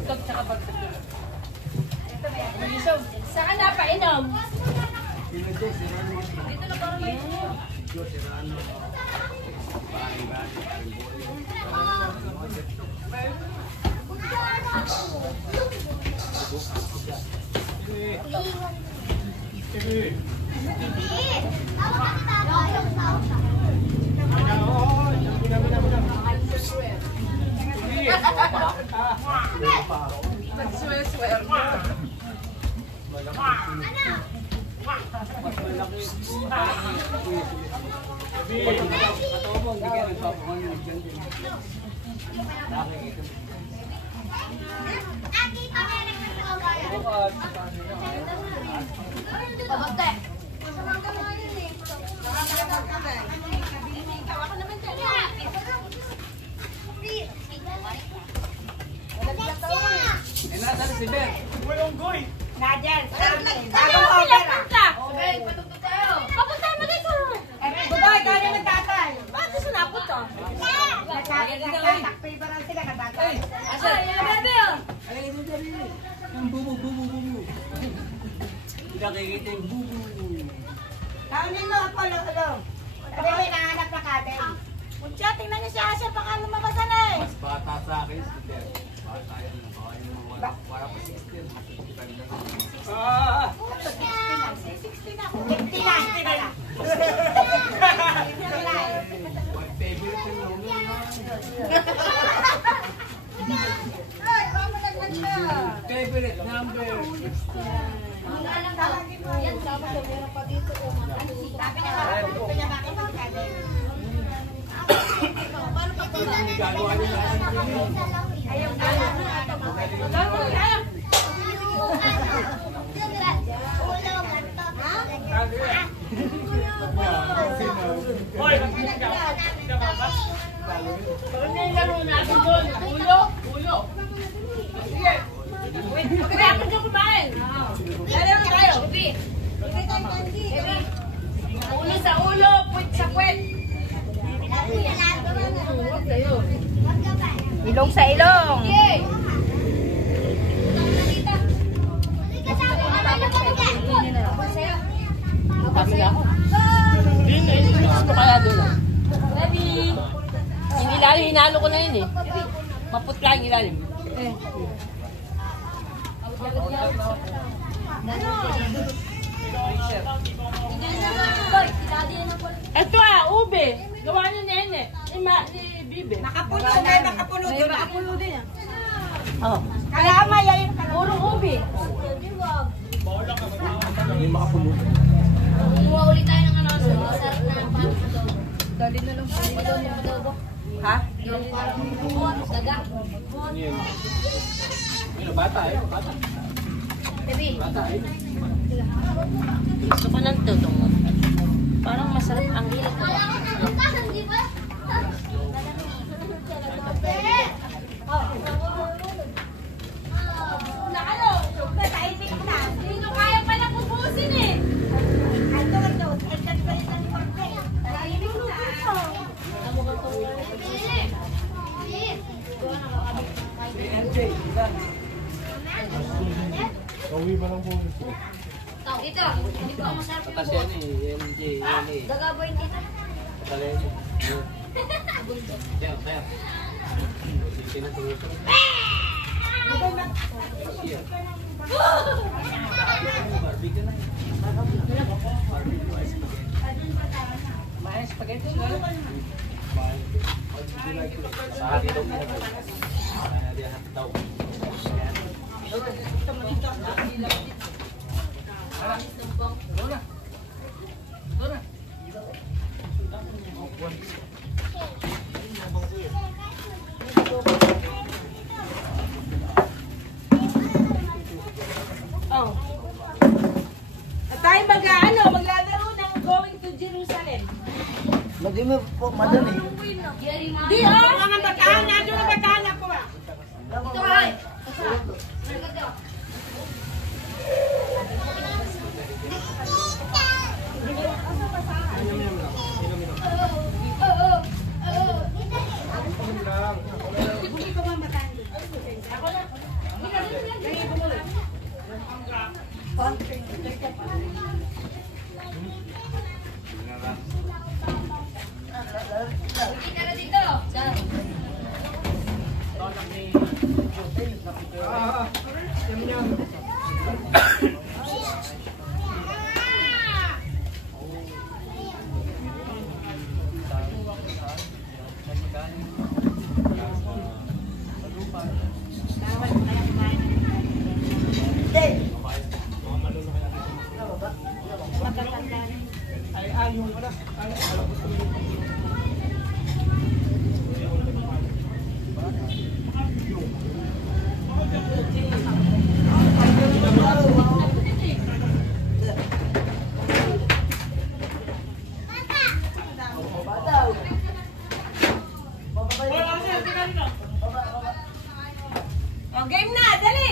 Bagtog tsaka bagtog. Saan na painom? Dito na parang may Nag-swear-swear. Si Ben. Goy. Nadyan. Bagong opera. Okay, patugtog tayo. Papunta mo dito. Budoy, kaya nagtatay. Bakit sinapot to? Nagtatay sila, nagtatay. Asa? Yung bebe oh. Ay, ito dali. Yung bubu. Nakikita yung bubu. Kaunin mo ako, lo. Sabi mo, nahanap na katin. Mucha, tingnan niyo si Asher, baka lumabasan na eh. Mas bata sa akin, si Ben. Bata yan. Para pa 16. Ah! 16 na. 59 na. My favorite favorite number. Yan, sama sa meron pa dito. Sabi niya, gusto niya makipagkatin. Paano pa ito? Gagawa niya Ayaw na. Hoy! Ano yung laro natin doon? Ulo? Sige. Wait, pagkakapag ka kumain. Lalo na kayo. Gabi. Ulo sa ulo, puwit sa puwit. Huwag kayo. Ilong sa ilong. Yay! Kami na ako. Gusto kaya doon ah. Ready? Yung ilalim, hinalo ko na yun eh. Maputla yung ilalim. Ito ube. Gawa niyo nene. Ni Bibe. Nakapuno din. Nakapulo din yan. Oo. Kalamay, ayun. Puro ube. Hindi makapulo. Kumuha ulit tayo ng ano. Masarap na parang adobo. Dali na lang. Adobo. Ha? Yung parang daga. Yun. Yun, bata eh. Bata. Gabi. Bata eh. Gusto ko ng tutong mo. Parang masarap ang hilig ko. Nakalo! Nataimik na. Hindi ko kaya pala pupusin eh. Ito, ay ganito yung pagkain. Nataimik na. MJ, ilan? Uwi ba lang po? Dito. Hindi ko masarap yung Kasi yan eh, MJ, yan eh. daga boy dito. Patalayan niyo. Kaya. Sige na tumuto. Siya. Barbie ka na. May spaghetti sila. Sa akin daw. Sana diyan daw. Oh. At tayo maglalaro ng Going to Jerusalem. Lagi mo po, madali. Di oh! Mga bataan, nandun ang bataan ako ah. Ito ay! O, game na! Dali!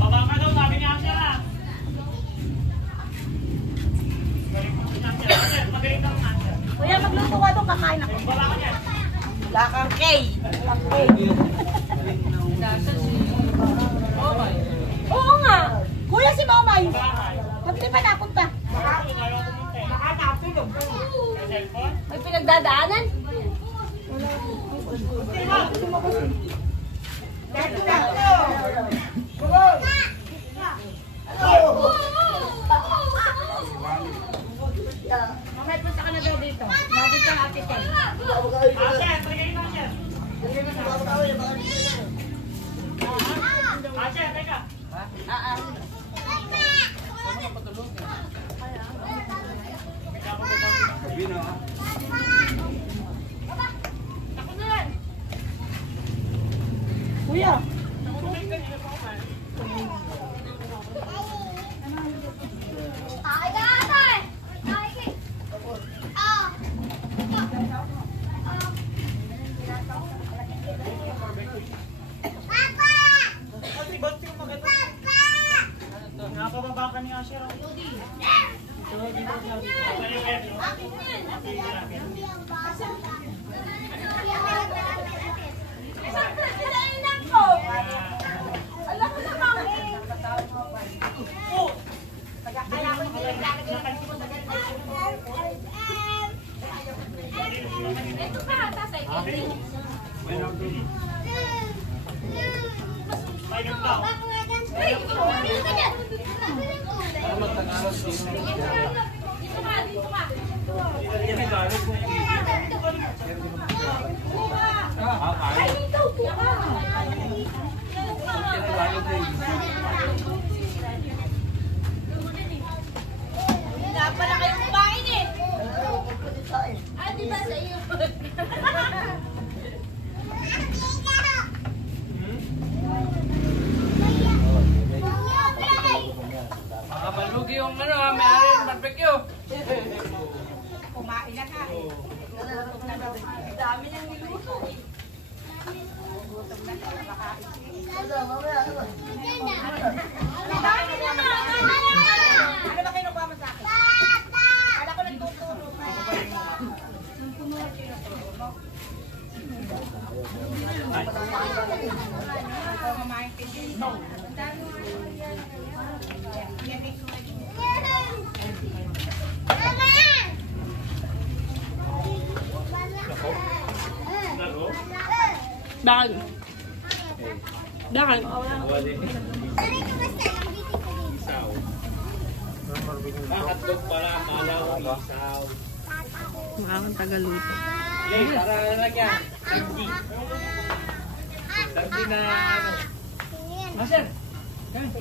Baba ka daw, sabi ni Asher ah. Magaling kang Asher. Kuya, magluto ka doon, kakain ako. Baba ka niyan. Lakang K. Oo nga. Kuya, si Momay. Ba't di pa napunta? May pinagdadaanan? Mamay, punta ka na daw dito. Dito ka ate Ken. Asher, tagayin na Asher. Asher, teka. Kuya. Napababa ka ni Asher. Ito ka, tatay. Dito ka. Ay, dito ka. Wala pala kayong kumain eh. Ah, di ba sa iyo? Makapalugi yung may-ari ng barbecue. Kumain na ka. Ang dami niyang niluto eh. Ano ba kinukuha mo sa akin? Kala ko nagtuturo pa. Bakit? Bakit? Makatlog pala, malaw, isaw. Mukhang tagaluto. Yay, para lagyan. Sardi. Sardi na ano. Asher. Sardi.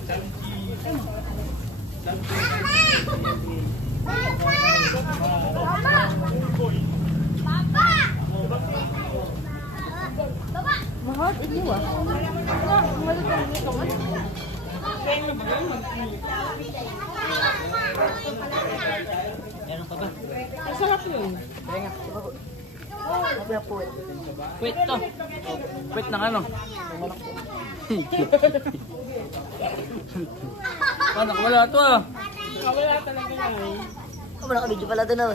Mahal, hindi ah. Meron pa ba? Ang sarap yun. Wait to. Wait ng ano? Paano ka wala to ah? Wala talaga na eh. Wala ka video pala doon ah.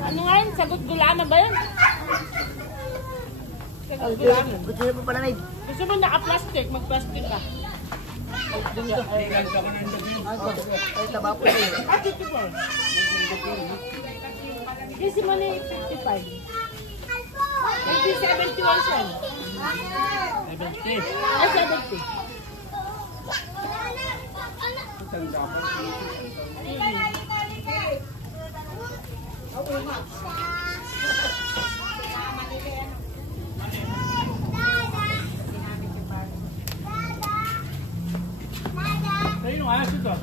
Ano nga yun? Sagot gulaman ba yun? Sagot gulaman. Gusto niyo po pala na Gusto mo naka-plastic? Mag-plastic ka. ay taba po eh. Ah, 54. Kasi mo na yung 55. Maybe 71 siya. 70. Ah, 70. Sa'yo nung ayos ito.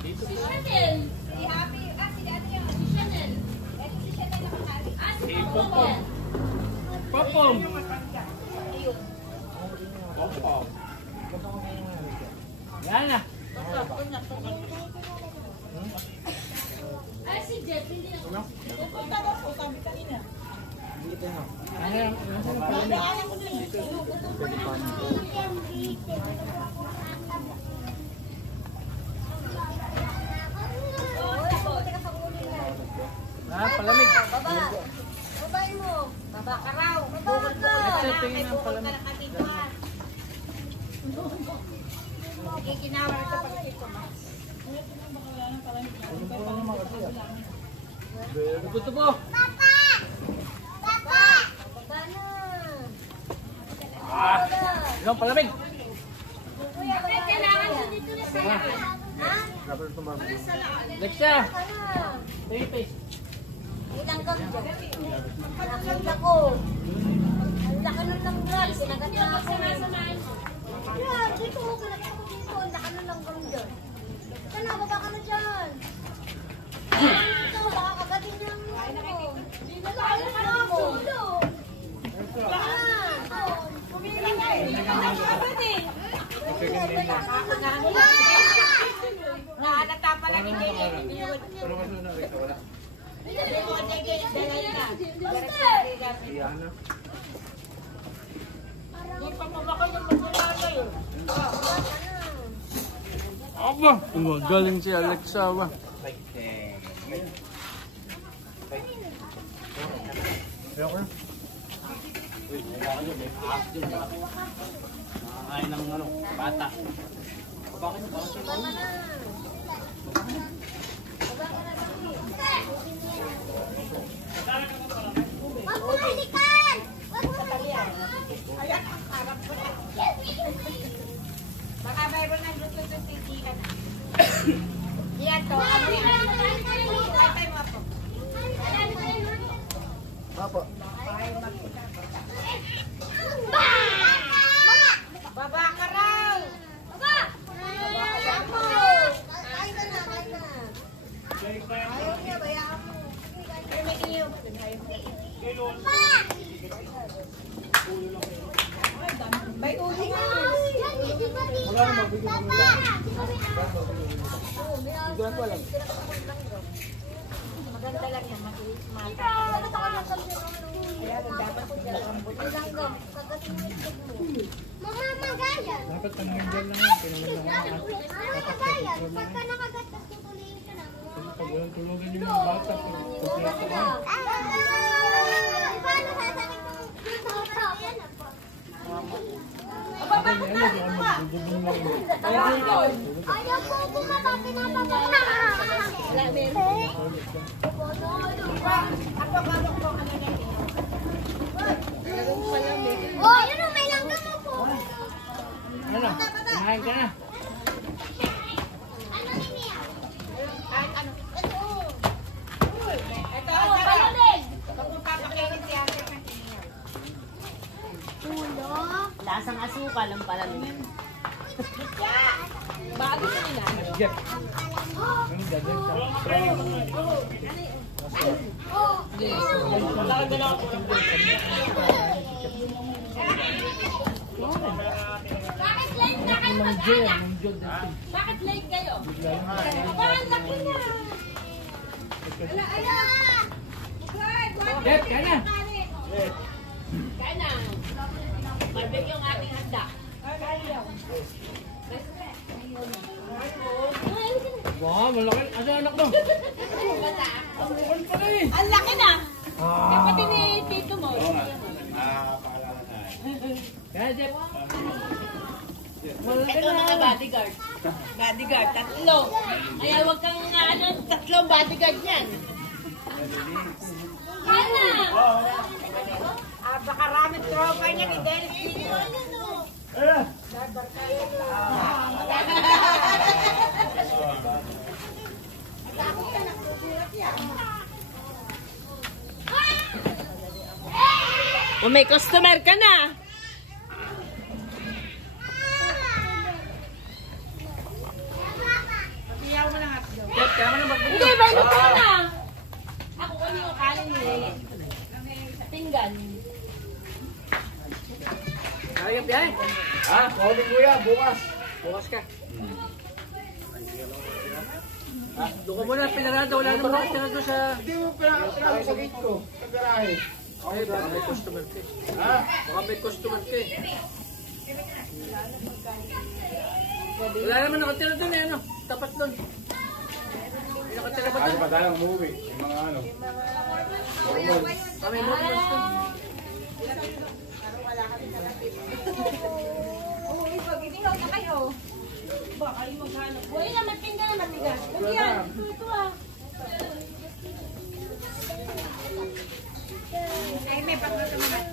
Si Chanel. Si Happy. Ah, si Dati yung si Chanel. Ito si Chanel nakakari. Ah, si Popom. Popom. Yan na. Ah, si Jeff. Hindi ako. Ah, palamig. Babain mo. Baba ka raw. Bukol ka. Tingin ng palamig. Kikinawar ito pag ito. Gusto po. Baba na. Ah, yung palamig. Kailangan siya dito na sa lahat. Lexia. Three face. Ilang kang dyan. Nakita ko. Ang laki nun ng drug. Sinagat na ako. Sinasamahan mo. Yan, dito. Kinakita ko dito. Ang laki nun ng kang dyan. Sana, baba ka na dyan. Ito, baka kagatin yung ano. Hindi na lang. Ano mo? Yan. Pumili ka eh. Nahalata pala ni Jenny. Hindi mo Jenny. Dalay ka. Hindi pa mabakal ng maglalagay. Aba, magaling si Alexa ba? Nakakain ng ano, bata. Wag mo halikan! Wag mo halikan! Ayan, harap ko na. Baka mayroon ng gusto sa titigan. Yan to. Ay, mo po. Apo. Baba ka raw! Baba! Baba mo! Kain ka na, kain na. Ayaw niya, bayaan mo. Pero may iyo. May uling nga. Maganda lang yan, matilis mata. Kaya dapat ko dyan ang buti lang gam. Kagatin mo isip mo. Mama, magaya. Dapat tanongin dyan lang yun. Mama, magaya. Pagka nakagat, tutuloyin ka na. Tulugan yung mga bata. Kompleto na. Paano sasakit mo? Yan na po. Ayaw po bumaba, pinapababa. Oh, yun o, may langgam mo po. Ano? Kumain ka na. Ano niya? Ano? Ito. Ito, magpapakilit si Ate ng inyo. Ulo. Lasang asukal ang palamig. Bago ka nila. Jeff. Ang gagawin ka. Bakit late na kayo mag-anak? Bakit late kayo? Parang laki na. Ayan! Jeff, kaya na. Kaya na. Barbecue yung ating handa. Wow, malaki. Ano anak mo? Ang laki na! Kapatid ni Tito mo. Kaya Jeff. Ito mga bodyguard. Bodyguard, tatlo. Kaya huwag kang tatlong bodyguard yan. Ana! Baka raming tropa niya ni Dennis Jr. Kung may customer ka na. Jeff, kaya mo na mag-video. Hindi, may luto na. Ako kunin yung kanin ni Pinggan. Kaya biyahe. Ha? Kodi kuya, bukas. Bukas ka. Doon ka muna, pinarada. Wala naman nakatira doon sa... Hindi mo pinakatira sa gate ko, sa garahe. Ay, baka may customer ka. Ha? Baka may customer ka. Wala naman nakatira doon eh, ano? Tapat doon. May nakatira ba Ano doon? pa tayo umuwi? Yung mga ano. Kami mo doon doon. Uy, na magpinga na matigas. Uy, yan. Ito ah. Ay, may pagluto naman.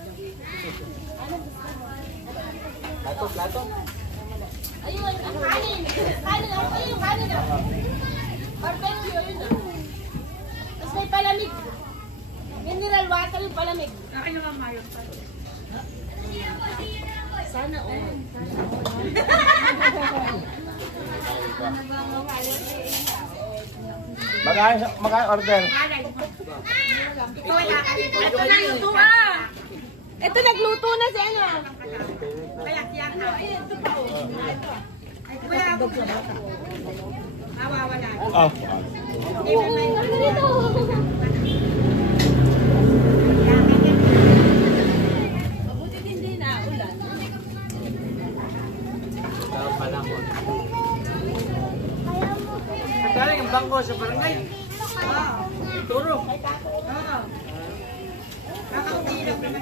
Plato. Ayun, ang kanin. Kanin, ako yung kanin ah. Barbecue, ayun ah. Tapos may palamig. Mineral water yung palamig. Akin yung mamayot pa. Sana all. Mag-order. Ito ay nakalit. Ito na luto ah. Ito nagluto na si ano. Kaya yan ah. Ay, ito pa oh. Ay, wala ako. Wala. Oh. Mabuti din din na ulan. Tawag pa lang ko. Galing ang bangko sa barangay. Turo. Oo. Nakakaulilang naman.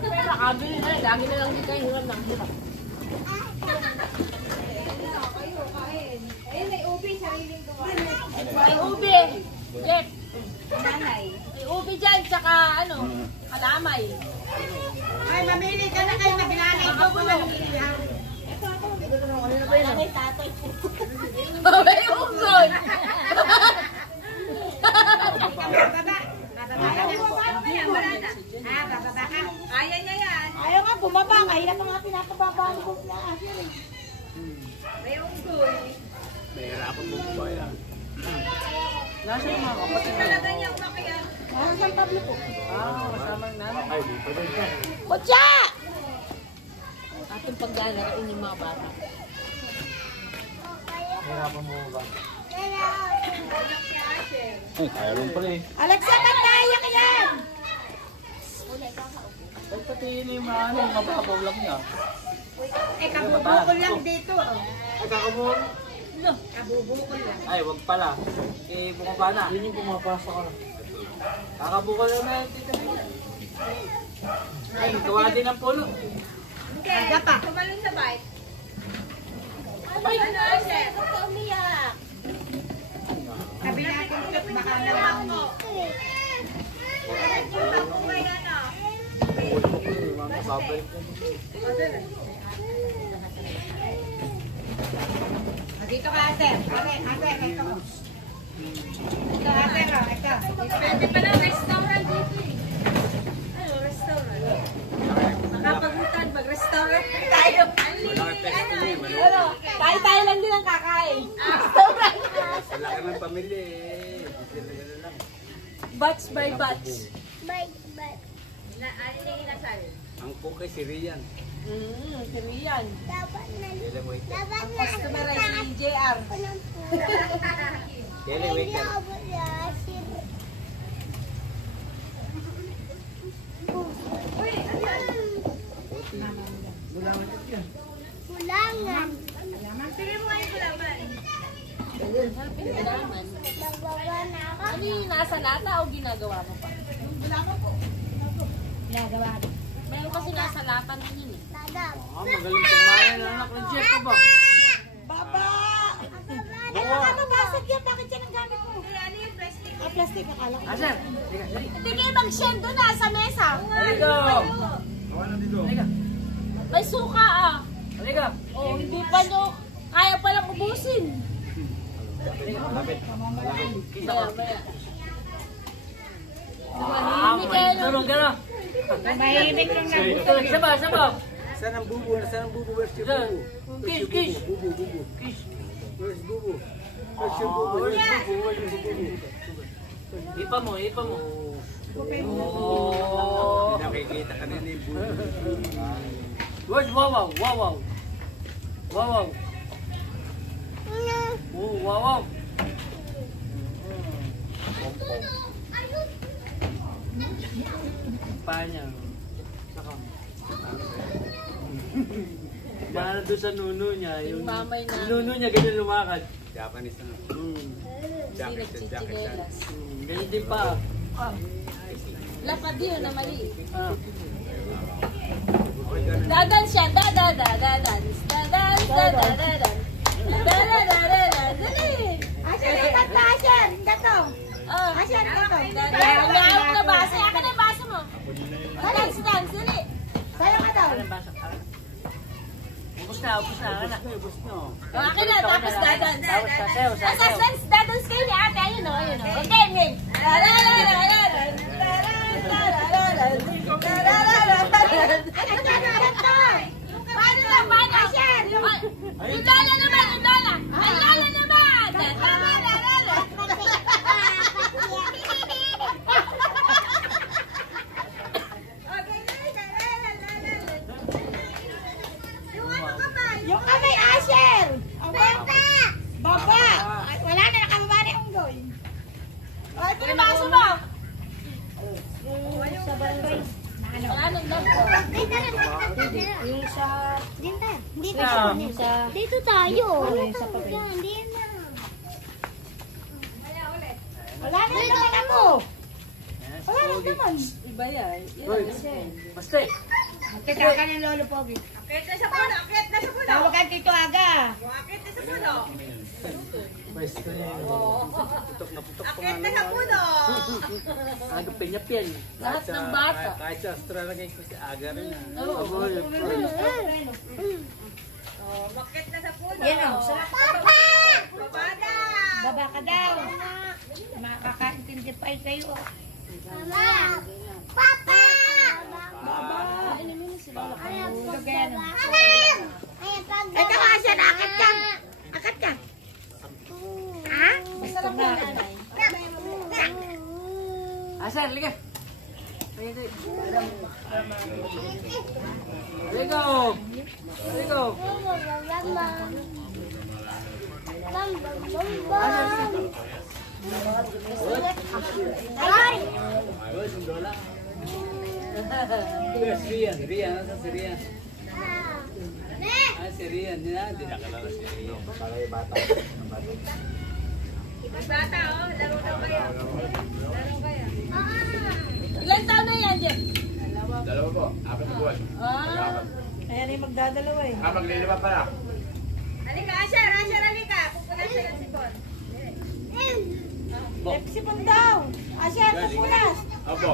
Pero kabili na, lagi na lang dito yung hiram ng hiram. Ayun, may ubi, sariling gawa. May ubi, Jeff. Nanay. May ubi dyan, tsaka ano, kalamay. Ay, mamili ka na kayo. Naglanay ko kung anong ilihaw. May tatay. May unggoy. Bababa ka. Kaya niya yan. Ayaw nga, bumaba. Kahirap nga pinakababa ng book na. May unggoy. Nahirapan mo ba yan? Nasa yung mga kapatid. Talaga niya umakyat. Ayaw San Pablo po. Kasama ng nanay. Ay, di pa din ka. Kutsa! Ating paglalaroin yung mga bata. Nahirapan mo ba? Ay, kaya rin pala eh. Alexa, kaya ka yan! Ay, pati yun yung mga ano, mababaw lang niya. Eh, kabubukol lang dito. Ay, kakabur. Kabubukol lang. Ay, wag pala. Eh, bumaba na. Yun yung pumapasok ka na. Kakabukol na yan, tita. Ay, gawa din ang pulo. Aga pa. Tumalon sa bike. Ay, ano, sir? Huwag ka umiyak. Sabi natin ito, baka naman. Babalik na. Dito ka, ate. Ate, ito. Ito, ate, ito. Pwede pala restaurant dito eh. Ano, restaurant? Makapaglutan, mag-restaurant tayo. Malaki pamilya eh. Dito lang. Batch by batch. Bye, bye. Ang cook ay si Rian. Si Rian. Dapat na. Kailan waiter. Dapat na. Customer ay si JR. Ako ng pula. Kailan Hindi waiter. ako bulasir. Kulangan. Nagbaba na ako. Ano yung nasa lata o ginagawa mo pa? Ginagawa ko. Meron kasi nasa lata na yun eh. Dadam. Magaling kumain ang anak ng Jeff ko ba? Baba! Oo. Basag yan, bakit yan ang gamit mo? Ano yung plastic? Ah, plastic, akala ko. Asan? Hindi kayo mag-share doon na sa mesa. Halika! Halika! May suka ah. Halika! Oh, hindi pa nyo. Kaya palang ubusin. Halika, malapit. Malapit. Baya, baya. Mahimik kayo. Tulong ka na. Mahimik lang na. Saba, saba. Saan ang bubu? Saan ang bubu? Where's your bubu? Kiss, kiss. Bubu, bubu. Kiss. Where's bubu? Where's your bubu? Where's bubu? Where's bubu? Ipa mo, ipa mo. Oh. Nakikita ka na yung bubu. Where's wawaw? Wawaw. Wawaw. Oh, wawaw. Panya. Saka. Para doon sa nuno niya, yung mamay na. nuno niya ganyan lumakad. Japanese na. Hindi nagchichinelas. Ganyan din pa. Lapad yun na mali. Ah. Dadan siya, dadan. Dadan, dadan. Asher, ito to, Asher. Ito. Oh, Asher, ito. Umiawag na base. Akin na yung base mo. Dance, dali. Sayo ka daw. Ubus na, anak. Ubus na. Oh, akin na, tapos dadan. Sasayaw, sasayaw. Dadan kayo ni ate, ayun o, ayun o. Okay, Ming. Paano lang, paano? Asher! Yung lala naman, yung lala! Ay, lala naman! Yung kamay, Asher. Baba. Ay, wala na, nakababa na yung unggoy. Ay, pinabaso mo! Sa barangay. Ano, love Yung sa... Dito. Dito Yeah. sa... Dito tayo. Yan, dito na. Wala na naman ako. Wala na naman. Iba yan. Hoy, basta. Kita ka ng lolo Pogi. Akit na sa puno, akit na sa puno. Tawagan Tito Aga. Akit na sa puno. Basta yun. Putok na putok pa Akit na sa puno. Aga pinya-pian. Lahat ng bata. Kahit sa Australia ko si Aga rin. Oo. Oh, makit na sa puno. Yan o. Papa! Babada. Baba ka daw. Makakaintindi pa kayo. Mama! Papa! Tulog yan. Ayan, pag... Ito ka, Asher. Akit ka. Akit ka. Ha? Masarap na nanay. Asar, liga. Ligo. Ligo. Ay! Rian, Rian, nasa si Rian? Ne! Ah, si Rian, hindi na kalala si Rian. Bata, oh. Laro daw kayo. Laro kayo. Ilan taon na yan, Jeff? Dalawa po, 4 na buwan. Ah, Ayan yung magdadalawa eh. Maglilima pala. Halika, Asher, Asher, halika. Pupunan siya ng sipon. Pepsi pang daw. Asher, pupunas. Opo.